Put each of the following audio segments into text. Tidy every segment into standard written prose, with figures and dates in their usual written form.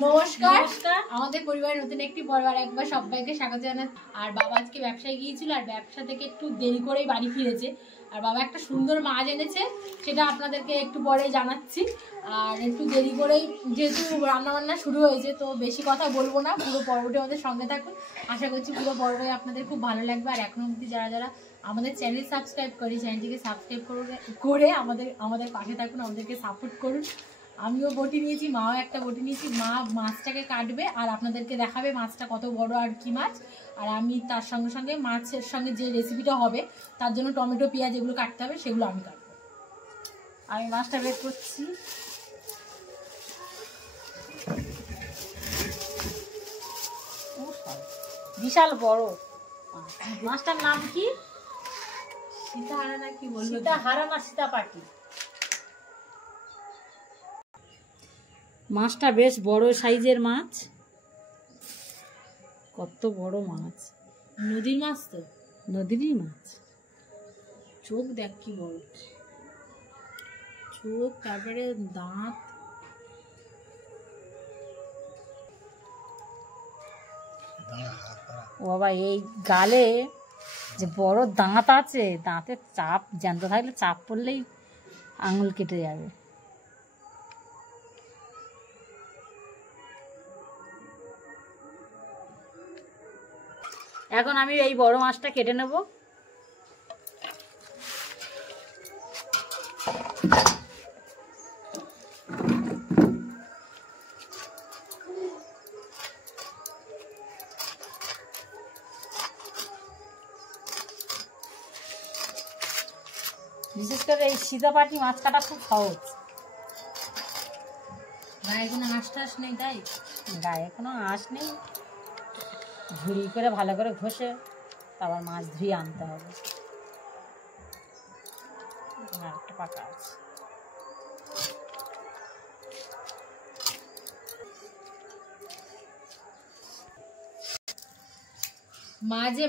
নমস্কার, আমাদের পরিবারের নতুন একটি পর্ব একবার সবাইকে স্বাগত জানাই। আর বাবা আজকে ব্যবসায় গিয়েছিল আর ব্যবসা থেকে একটু দেরি করেই বাড়ি ফিরেছে। আর বাবা একটা সুন্দর মাছ এনেছে, সেটা আপনাদেরকে একটু পরে জানাচ্ছি। আর একটু দেরি করেই যেহেতু রান্নাবান্না শুরু হয়েছে, তো বেশি কথা বলবো না, পুরো পর্বটি আমাদের সঙ্গে থাকুন। আশা করছি পুরো পর্বই আপনাদের খুব ভালো লাগবে। আর এখনো অবধি যারা যারা আমাদের চ্যানেল সাবস্ক্রাইব করি, চ্যানেলটিকে সাবস্ক্রাইব করে আমাদের পাশে থাকুন, আমাদেরকে সাপোর্ট করুন। আমিও বটি নিয়েছি, মাও একটা বটি নিয়েছি। মা মাছটাকে কাটবে আর আপনাদেরকে দেখাবে মাছটা কত বড় আর কি মাছ। আর আমি তার সঙ্গে সঙ্গে মাছের সঙ্গে যে রেসিপিটা হবে তার জন্য টমেটো পেঁয়াজ এগুলো কাটতে হবে, সেগুলো আমি কাটবো। আমি মাছটা বের করছি। বিশাল বড় মাছটার নাম কি? সীতাহারা না কি বলবো? সীতাহারা না সীতাপাটি। মাছটা বেশ বড় সাইজের মাছ। কত বড় মাছ! নদীর মাছ তো, নদীরই মাছ। চোখ দেখ কি বড় চোখ, তারপরে দাঁত। ও বাবা, এই গালে যে বড় দাঁত আছে, দাঁতের চাপ জ্যান্ত থাকলে চাপ পড়লেই আঙুল কেটে যাবে। এখন আমি এই বড় মাছটা কেটে নেব। বিশেষ করে এই সীতাপাটি মাছ কাটা খুব সহজ। গায়ে কোনো আঁশ টাশ নেই, তাই গায়ে কোনো আঁশ নেই। ঝুড়ি করে ভালো করে ঘষে তারপর মাছ ধুয়ে আনতে হবে। আর একটা পাকা আছে।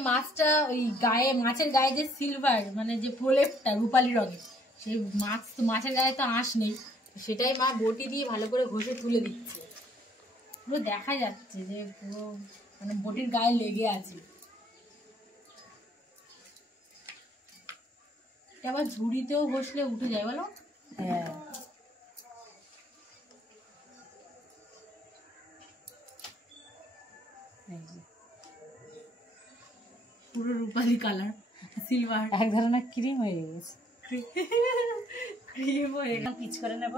মাছটা ওই গায়ে, মাছের গায়ে যে সিলভার মানে যে প্রলেপটা রূপালি রঙের, সেই মাছের গায়ে তো আঁশ নেই, সেটাই মা বটি দিয়ে ভালো করে ঘষে তুলে দিচ্ছে। পুরো দেখা যাচ্ছে যে পুরো মানে বটির গায়ে লেগে আছে। আবার ঝুড়িতেও ঘষলে উঠে যায় বলো? হ্যাঁ, পুরো রূপালি কালার, সিলভার, এক ধরনের ক্রিম হয়ে গেছে। ক্রিম হয়ে গেছে। পিচ করে নেব।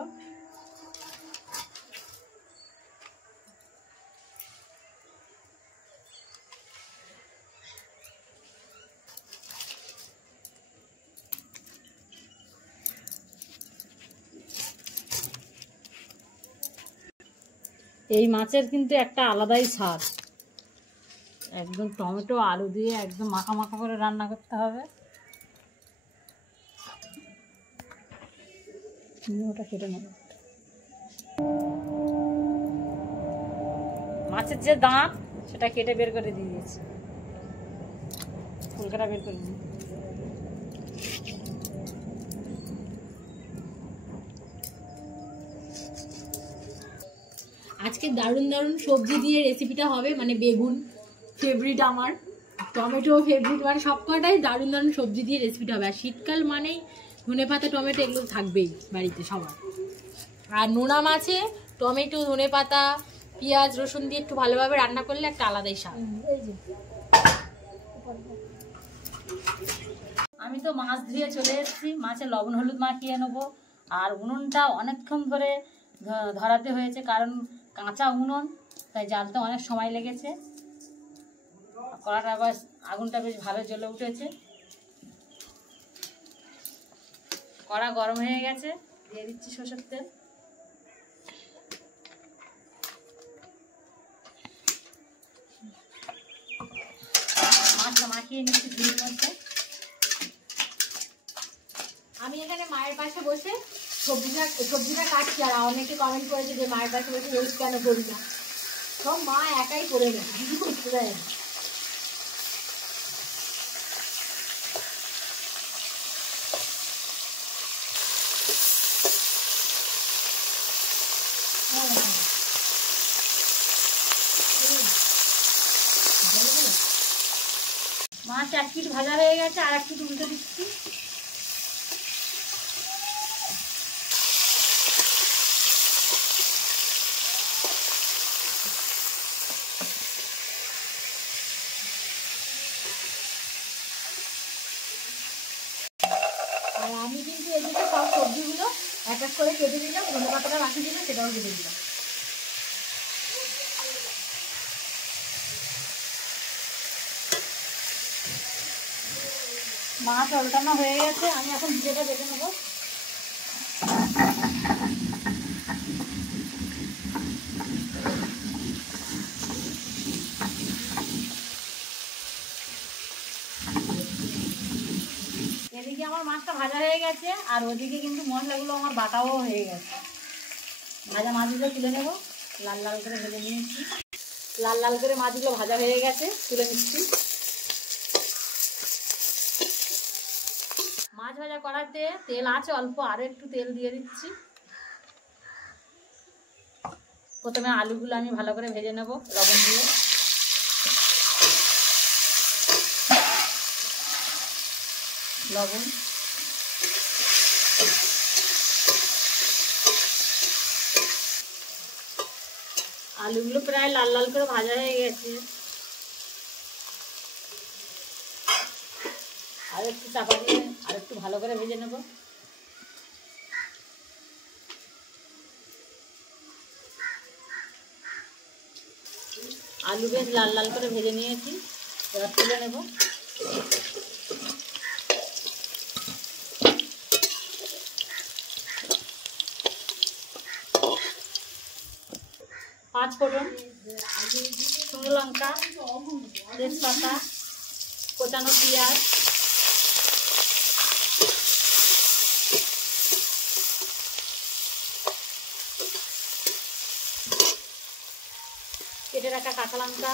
এই মাছের কিন্তু একটা আলাদাই স্বাদ। একদম টমেটো আলু দিয়ে একদম মাখা মাখা করে রান্না করতে হবে। ওটা কেটে নেব। মাছের যে দাঁত সেটা কেটে বের করে দিয়ে দিয়েছি। ফুলকাটা বের করে দিই। আজকে দারুণ দারুণ সবজি দিয়ে রেসিপিটা হবে, মানে বেগুন ফেভারিট আমার, টমেটো ফেভারিট, মানে সব কটাই দারুণ দারুণ সবজি দিয়ে রেসিপিটা হবে। আর শীতকাল মানেই ধনেপাতা টমেটো এগুলো থাকবেই বাড়িতে সবার। আর নোনা মাছে টমেটো ধনেপাতা পেঁয়াজ রসুন দিয়ে একটু ভালোভাবে রান্না করলে একটা আলাদাই স্বাদ। আমি তো মাছ ধুয়ে চলে এসেছি, মাছে লবণ হলুদ মাখিয়ে নেবো। আর উনুনটা অনেকক্ষণ ধরে ধরাতে হয়েছে, কারণ কাঁচা উনুন, তাই জ্বালতে অনেক সময় লেগেছে। কড়াটা আবার আগুনটা বেশ ভালো জ্বলে উঠেছে। কড়া গরম হয়ে গেছে, দিয়ে দিচ্ছি সরষের তেল। মাছটা মাখিয়ে নিচ্ছি ঝুড়ির মধ্যে। আমি এখানে মায়ের পাশে বসে সবজিটা কাটছি। আর অনেকে কমেন্ট করেছে যে মায়ের পাশে বসে রোজ কেন করি না, সব মা একাই করে নেয়, কিছু করতে দেয় না। মাছ 1 পিঠ ভাজা হয়ে গেছে, আর 1 পিঠ উল্টে দিচ্ছি। আর আমি কিন্তু এদিকে সব সবজিগুলো এক এক করে কেটে দিলাম, ধনে পাতাটা বাকি দিলাম, সেটাও কেটে দিলাম। মাছ উল্টানো হয়ে গেছে, আমি এখন জিরেটা বেটে নেবো। এদিকে আমার মাছটা ভাজা হয়ে গেছে, আর ওদিকে কিন্তু মশলাগুলো আমার বাটাও হয়ে গেছে। ভাজা মাছগুলো তুলে নেব, লাল লাল করে ভেজে নিয়েছি। লাল লাল করে মাছগুলো ভাজা হয়ে গেছে, তুলে নিচ্ছি। মাছ ভাজা কড়াতে তেল আছে অল্প, আরও একটু তেল দিয়ে দিচ্ছি। প্রথমে আলুগুলো আমি ভালো করে ভেজে নেব লবণ দিয়ে। লবণ, আলুগুলো প্রায় লাল লাল করে ভাজা হয়ে গেছে, আর একটু চাপা দিয়ে আর একটু ভালো করে ভেজে নেব। আলু বেশ লাল লাল করে ভেজে নিয়েছি, এবার তুলে নেব। পাঁচ ফোড়ন, শুকনো লঙ্কা, তেজপাতা, কোচানো পেঁয়াজ, কেটে রাখা কাঁচা লঙ্কা,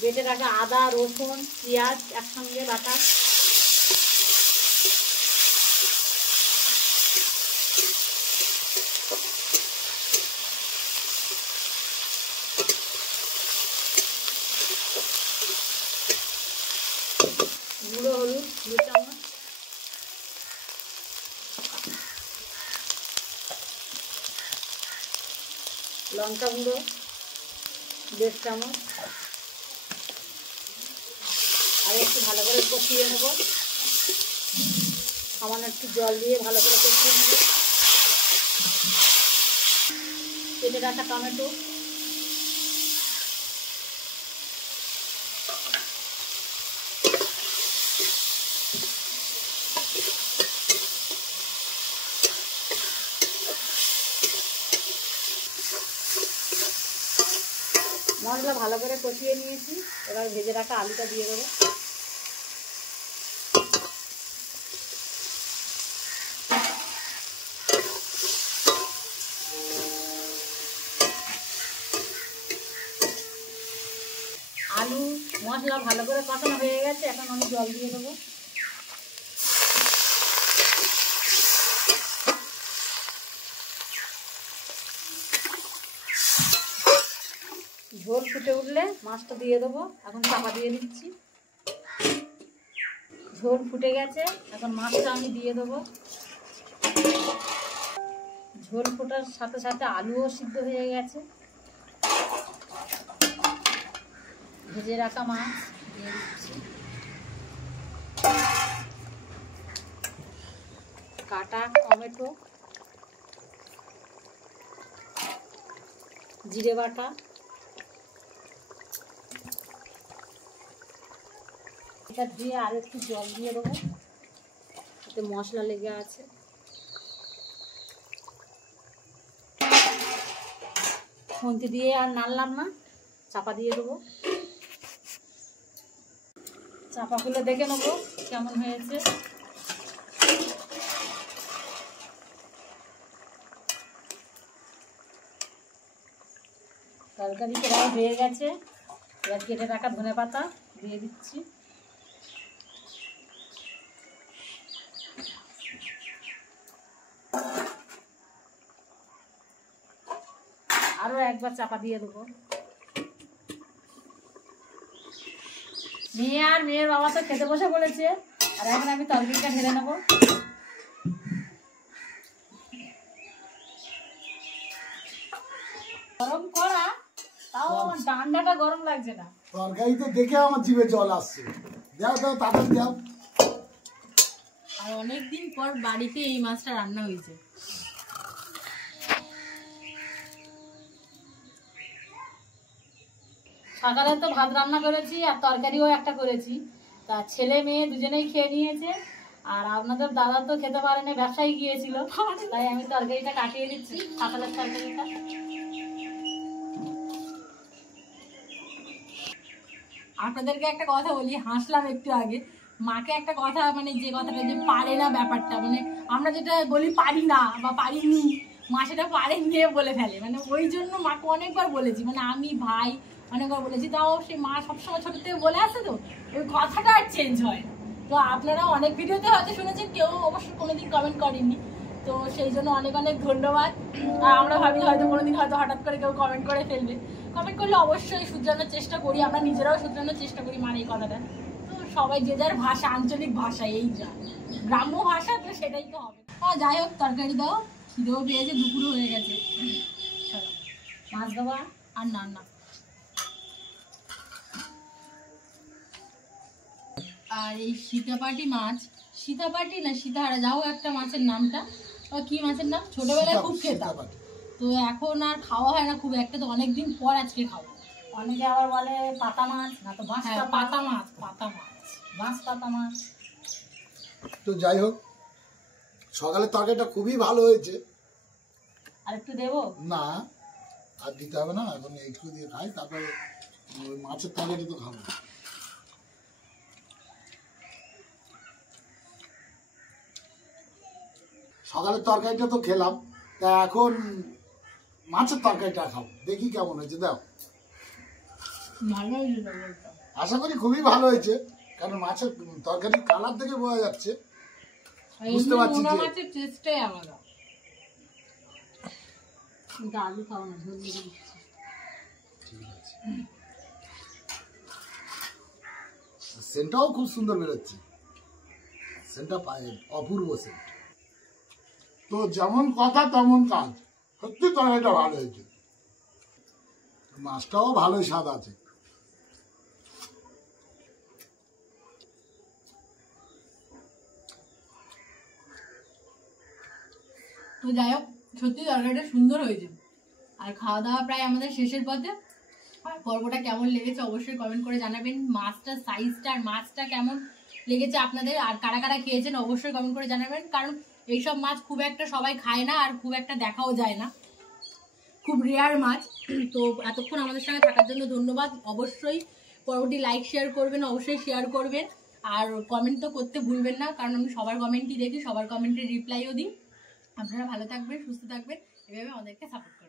বেটে রাখা আদা রসুন পেঁয়াজ একসঙ্গে বাটা, গুঁড়ো হলুদ 2 চামচ, লঙ্কা গুঁড়ো 1.5 চামচ, আর একটু ভালো করে কষিয়ে নেব। সামান্য একটু জল দিয়ে ভালো করে কষিয়ে নেব। কেটে রাখা টমেটো, মশলা ভালো করে কষিয়ে নিয়েছি, এবার ভেজে রাখা আলুটা দিয়ে দেবো। আলু মশলা ভালো করে কষানো হয়ে গেছে, এখন আমি জল দিয়ে দেবো। ঝোল ফুটে উঠলে মাছটা দিয়ে দেবো, এখন চাপা দিয়ে দিচ্ছি। ঝোল ফুটে গেছে, এখন মাছটা আমি দিয়ে দেবো। ঝোল ফোটার সাথে সাথে আলুও সিদ্ধ হয়ে গেছে। ভেজে রাখা মাছ দিয়ে দিচ্ছি, কাটা টমেটো, জিরে বাটা, এটা দিয়ে আর একটু জল দিয়ে দেবো, এতে মশলা লেগে আছে। খুন্তি দিয়ে আর নাড়লাম না, চাপা দিয়ে দেবো। চাপা খুলে দেখে নেবো কেমন হয়েছে। তরকারি প্রায় হয়ে গেছে, এবার কেটে রাখা ধনে পাতা দিয়ে দিচ্ছি। একবার চাপা দিয়ে দেবো। মেয়ে আর মেয়ের বাবা তো খেতে বসে বলেছে, আর এখন আমি তরকারিটা ঢেলে নেবো। গরম করা, তাও আমার ডান্ডাটা গরম লাগছে না। তরকারি তো দেখে আমার জিভে জল আসছে। দাও দাও তাড়াতাড়ি দাও। আর অনেকদিন পর বাড়িতে এই মাছটা রান্না হয়েছে। সকালে তো ভাত রান্না করেছি আর তরকারিও একটা করেছি, তা ছেলে মেয়ে দুজনেই খেয়ে নিয়েছে। আর আপনাদের দাদা তো খেতে পারেনি, ব্যবসায়ী গিয়েছিল, তাই আমি তরকারিটা কাটিয়ে দিচ্ছি, সকালের তরকারিটা। আপনাদেরকে একটা কথা বলি, হাসলাম একটু আগে। মাকে একটা কথা, মানে যে কথাটা যে পারে না ব্যাপারটা, মানে আমরা যেটা বলি পারি না বা পারিনি, মা সেটা পারেন নিয়ে বলে ফেলে। মানে ওই জন্য মাকে অনেকবার বলেছি, মানে আমি ভাই অনেকবার বলেছি, তাও সে মা সবসময় ছোট থেকে বলে আসে, তো ওই কথাটা আর চেঞ্জ হয়। তো আপনারা অনেক ভিডিওতে হয়তো শুনেছেন, কেউ অবশ্য কোনোদিন কমেন্ট করেননি, তো সেই জন্য অনেক অনেক ধন্যবাদ। আর আমরা ভাবি হয়তো কোনোদিন হয়তো হঠাৎ করে কেউ কমেন্ট করে ফেলবে, কমেন্ট করলে অবশ্যই শুধরানোর চেষ্টা করি, আমরা নিজেরাও শুধরানোর চেষ্টা করি মানে এই কথাটা। তো সবাই যে যার ভাষা, আঞ্চলিক ভাষা, এই যা গ্রাম্য ভাষা, তো সেটাই তো হবে। যাই হোক, তরকারি দাও, খিদেও পেয়েছে, দুপুরও হয়ে গেছে। চলো মাছ দেওয়া আর না না। আর এই সীতাপাটি মাছ, সীতাপাটি না সীতাহারা, যাও একটা মাছের নামটা, কি মাছের নাম, ছোটবেলায় খুব খেতাম, তো এখন আর খাওয়া হয় না খুব একটা, তো অনেকদিন পর আজকে খাবো। অনেকে আবার বলে পাতা মাছ, না তো বাঁশ পাতা। পাতা মাছ, পাতা মাছ, বাঁশ পাতা মাছ। তো যাই হোক, সকালের তরকারিটা খুবই ভালো হয়েছে। আর একটু দেবো? না, আর দিতে হবে না, এখন একটু দিয়ে খাই, তারপরে ওই মাছের তরকারি তো খাবো। সকালের তরকারিটা তো খেলাম, তা এখন মাছের তরকারিটা খাবো, দেখি কেমন হয়েছে। দাও। ভালো হয়েছে তরকারিটা। আশা করি খুবই ভালো হয়েছে, কারণ মাছের তরকারির কালার দেখে বোঝা যাচ্ছে, বুঝতে পারছি যে মাছের টেস্টটাই আলাদা। আলু খাও না, ঝোল দিয়ে দিচ্ছি। ঠিক আছে। সেন্টটাও খুব সুন্দর বেরোচ্ছে, সেন্টটা অপূর্ব সেন্ট। তো যেমন কথা তেমন কাজ, সত্যি তরকারিটা ভালো হয়েছে, মাছটাও ভালোই স্বাদ আছে। তো যাই হোক, সত্যি তরকারিটা সুন্দর হয়েছে। আর খাওয়া দাওয়া প্রায় আমাদের শেষের পথে। আর পর্বটা কেমন লেগেছে অবশ্যই কমেন্ট করে জানাবেন। মাছটার সাইজটা আর মাছটা কেমন লেগেছে আপনাদের, আর কারা কারা খেয়েছেন অবশ্যই কমেন্ট করে জানাবেন, কারণ এইসব মাছ খুব একটা সবাই খায় না, আর খুব একটা দেখাও যায় না, খুব রেয়ার মাছ। তো এতক্ষণ আমাদের সঙ্গে থাকার জন্য ধন্যবাদ। অবশ্যই পরবর্তী লাইক শেয়ার করবেন, অবশ্যই শেয়ার করবেন, আর কমেন্ট তো করতে ভুলবেন না, কারণ আমি সবার কমেন্টই দেখি, সবার কমেন্টের রিপ্লাইও দিই। আপনারা ভালো থাকবেন, সুস্থ থাকবেন, এভাবে আমাদেরকে সাপোর্ট করবেন।